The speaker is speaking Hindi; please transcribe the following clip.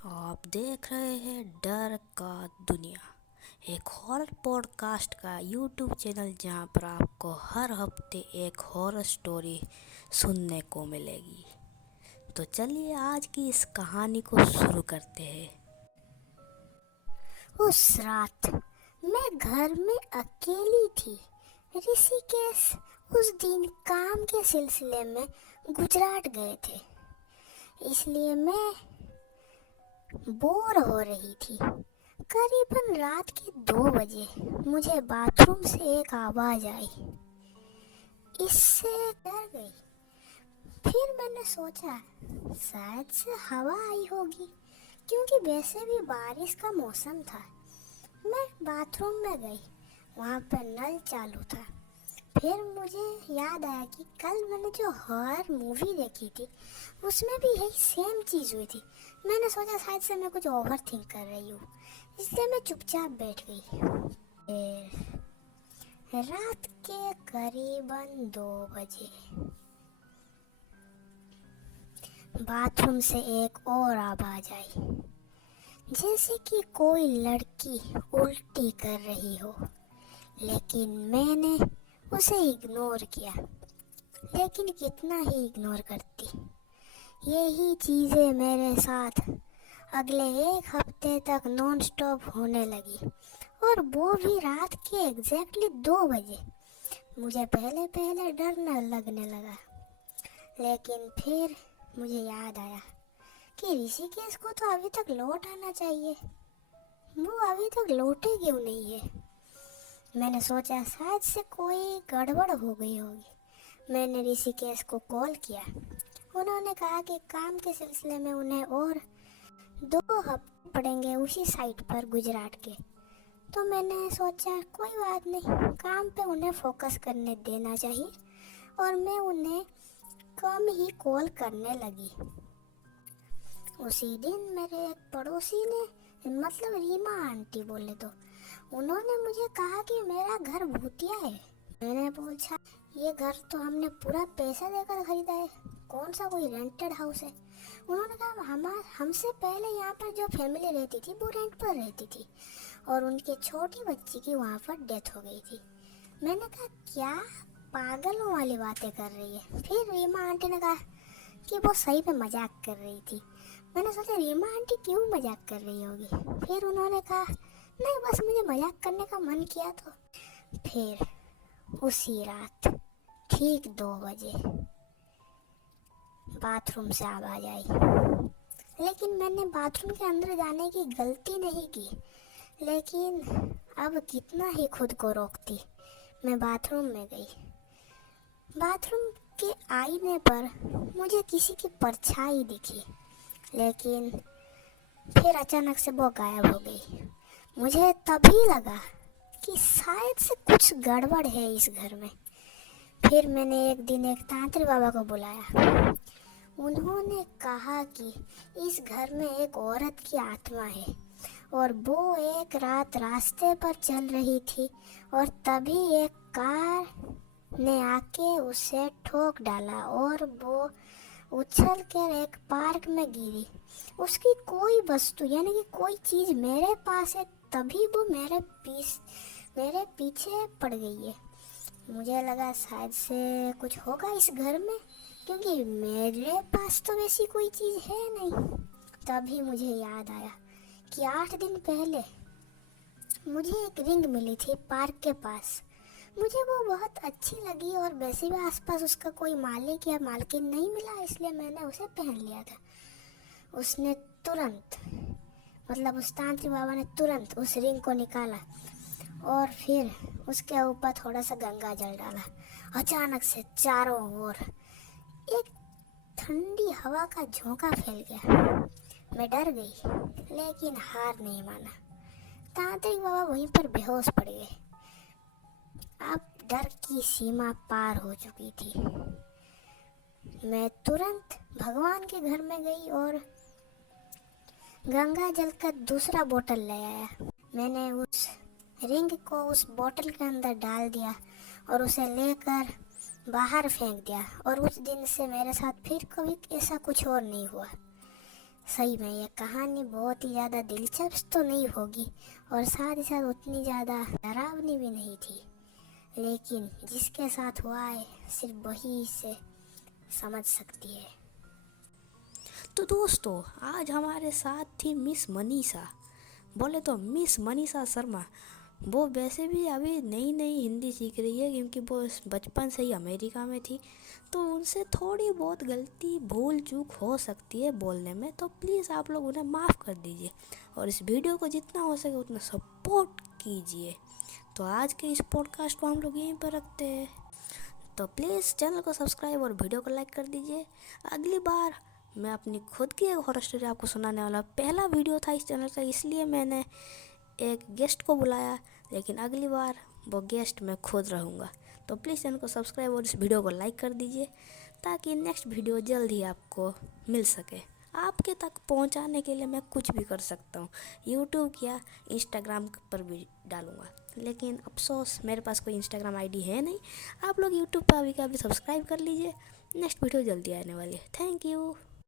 आप देख रहे हैं डर का दुनिया, एक हॉरर पॉडकास्ट का यूट्यूब चैनल जहां पर आपको हर हफ्ते एक हॉरर स्टोरी सुनने को मिलेगी। तो चलिए आज की इस कहानी को शुरू करते हैं। उस रात मैं घर में अकेली थी। ऋषिकेश उस दिन काम के सिलसिले में गुजरात गए थे, इसलिए मैं बोर हो रही थी। करीबन रात के 2 बजे मुझे बाथरूम से एक आवाज आई। इससे डर गई। फिर मैंने सोचा शायद से हवा आई होगी, क्योंकि वैसे भी बारिश का मौसम था। मैं बाथरूम में गई, वहाँ पर नल चालू था। फिर मुझे याद आया कि कल मैंने जो हॉरर मूवी देखी थी उसमें भी यही सेम चीज़ हुई थी। मैंने सोचा शायद से मैं कुछ ओवर थिंक कर रही हूँ, इसलिए मैं चुपचाप बैठ गई। फिर रात के करीबन 2 बजे बाथरूम से एक और आवाज आई, जैसे कि कोई लड़की उल्टी कर रही हो। लेकिन मैंने उसे इग्नोर किया। लेकिन कितना ही इग्नोर करती। यही चीज़ें मेरे साथ अगले एक हफ्ते तक नॉन स्टॉप होने लगी, और वो भी रात के एग्जैक्टली 2 बजे। मुझे पहले पहले डर न लगने लगा, लेकिन फिर मुझे याद आया कि ऋषिकेश को तो अभी तक लौट आना चाहिए। वो अभी तक लौटे क्यों नहीं है? मैंने सोचा शायद से कोई गड़बड़ हो गई होगी। मैंने ऋषिकेश को कॉल किया। उन्होंने कहा कि काम के सिलसिले में उन्हें और 2 हफ्ते पड़ेंगे उसी साइट पर गुजरात के। तो मैंने सोचा कोई बात नहीं, काम पे उन्हें फोकस करने देना चाहिए, और मैं उन्हें कम ही कॉल करने लगी। उसी दिन मेरे एक पड़ोसी ने, मतलब रीमा आंटी बोले तो, उन्होंने मुझे कहा कि मेरा घर भूतिया है। मैंने पूछा ये घर तो हमने पूरा पैसा देकर खरीदा है, कौन सा कोई रेंटेड हाउस है? उन्होंने कहा हमसे पहले यहाँ पर जो फैमिली रहती थी वो रेंट पर रहती थी, और उनके छोटी बच्ची की वहाँ पर डेथ हो गई थी। मैंने कहा क्या पागलों वाली बातें कर रही है? फिर रीमा आंटी ने कहा कि वो सही पे मजाक कर रही थी। मैंने सोचा रीमा आंटी क्यों मजाक कर रही होगी? फिर उन्होंने कहा नहीं, बस मुझे मजाक करने का मन किया तो। फिर उसी रात ठीक 2 बजे बाथरूम से आवाज आई, लेकिन मैंने बाथरूम के अंदर जाने की गलती नहीं की। लेकिन अब कितना ही खुद को रोकती। मैं बाथरूम में गई। बाथरूम के आईने पर मुझे किसी की परछाई दिखी, लेकिन फिर अचानक से वो गायब हो गई। मुझे तभी लगा कि शायद से कुछ गड़बड़ है इस घर में। फिर मैंने एक दिन एक तांत्रिक बाबा को बुलाया। उन्होंने कहा कि इस घर में एक औरत की आत्मा है, और वो एक रात रास्ते पर चल रही थी, और तभी एक कार ने आके उसे ठोक डाला, और वो उछल कर एक पार्क में गिरी। उसकी कोई वस्तु यानी कि कोई चीज़ मेरे पास है, तभी वो मेरे पीछे पड़ गई है। मुझे लगा शायद से कुछ होगा इस घर में, क्योंकि मेरे पास तो वैसी कोई चीज़ है नहीं। तभी मुझे याद आया कि 8 दिन पहले मुझे एक रिंग मिली थी पार्क के पास। मुझे वो बहुत अच्छी लगी, और वैसे भी आसपास उसका कोई मालिक या मालकिन नहीं मिला, इसलिए मैंने उसे पहन लिया था। उसने तुरंत, मतलब उस तांत्रिक बाबा ने तुरंत उस रिंग को निकाला, और फिर उसके ऊपर थोड़ा सा गंगा जल डाला। अचानक से चारों ओर एक ठंडी हवा का झोंका फैल गया। मैं डर गई, लेकिन हार नहीं माना। तांत्रिक बाबा वहीं पर बेहोश पड़ गए। अब डर की सीमा पार हो चुकी थी। मैं तुरंत भगवान के घर में गई और गंगा जल का दूसरा बोतल ले आया। मैंने उस रिंग को उस बोतल के अंदर डाल दिया और उसे लेकर बाहर फेंक दिया, और उस दिन से मेरे साथ फिर कभी ऐसा कुछ और नहीं हुआ। सही में ये कहानी बहुत ही ज़्यादा दिलचस्प तो नहीं होगी और साथ ही साथ उतनी ज़्यादा डरावनी भी नहीं थी, लेकिन जिसके साथ हुआ है सिर्फ वही इसे समझ सकती है। तो दोस्तों, आज हमारे साथ थी मिस मनीषा। बोले तो मिस मनीषा शर्मा। वो वैसे भी अभी नई नई हिंदी सीख रही है, क्योंकि वो बचपन से ही अमेरिका में थी, तो उनसे थोड़ी बहुत गलती भूल चूक हो सकती है बोलने में। तो प्लीज़ आप लोग उन्हें माफ़ कर दीजिए और इस वीडियो को जितना हो सके उतना सपोर्ट कीजिए। तो आज के इस पॉडकास्ट को हम लोग यहीं पर रखते हैं। तो प्लीज़ चैनल को सब्सक्राइब और वीडियो को लाइक कर दीजिए। अगली बार मैं अपनी खुद की एक हॉरर स्टोरी आपको सुनाने वाला। पहला वीडियो था इस चैनल का, इसलिए मैंने एक गेस्ट को बुलाया, लेकिन अगली बार वो गेस्ट मैं खुद रहूँगा। तो प्लीज़ चैनल को सब्सक्राइब और इस वीडियो को लाइक कर दीजिए, ताकि नेक्स्ट वीडियो जल्द ही आपको मिल सके। आपके तक पहुंचाने के लिए मैं कुछ भी कर सकता हूं, यूट्यूब या इंस्टाग्राम पर भी डालूंगा, लेकिन अफसोस मेरे पास कोई इंस्टाग्राम आईडी है नहीं। आप लोग यूट्यूब पर अभी का अभी सब्सक्राइब कर लीजिए। नेक्स्ट वीडियो जल्दी आने वाली है। Thank you.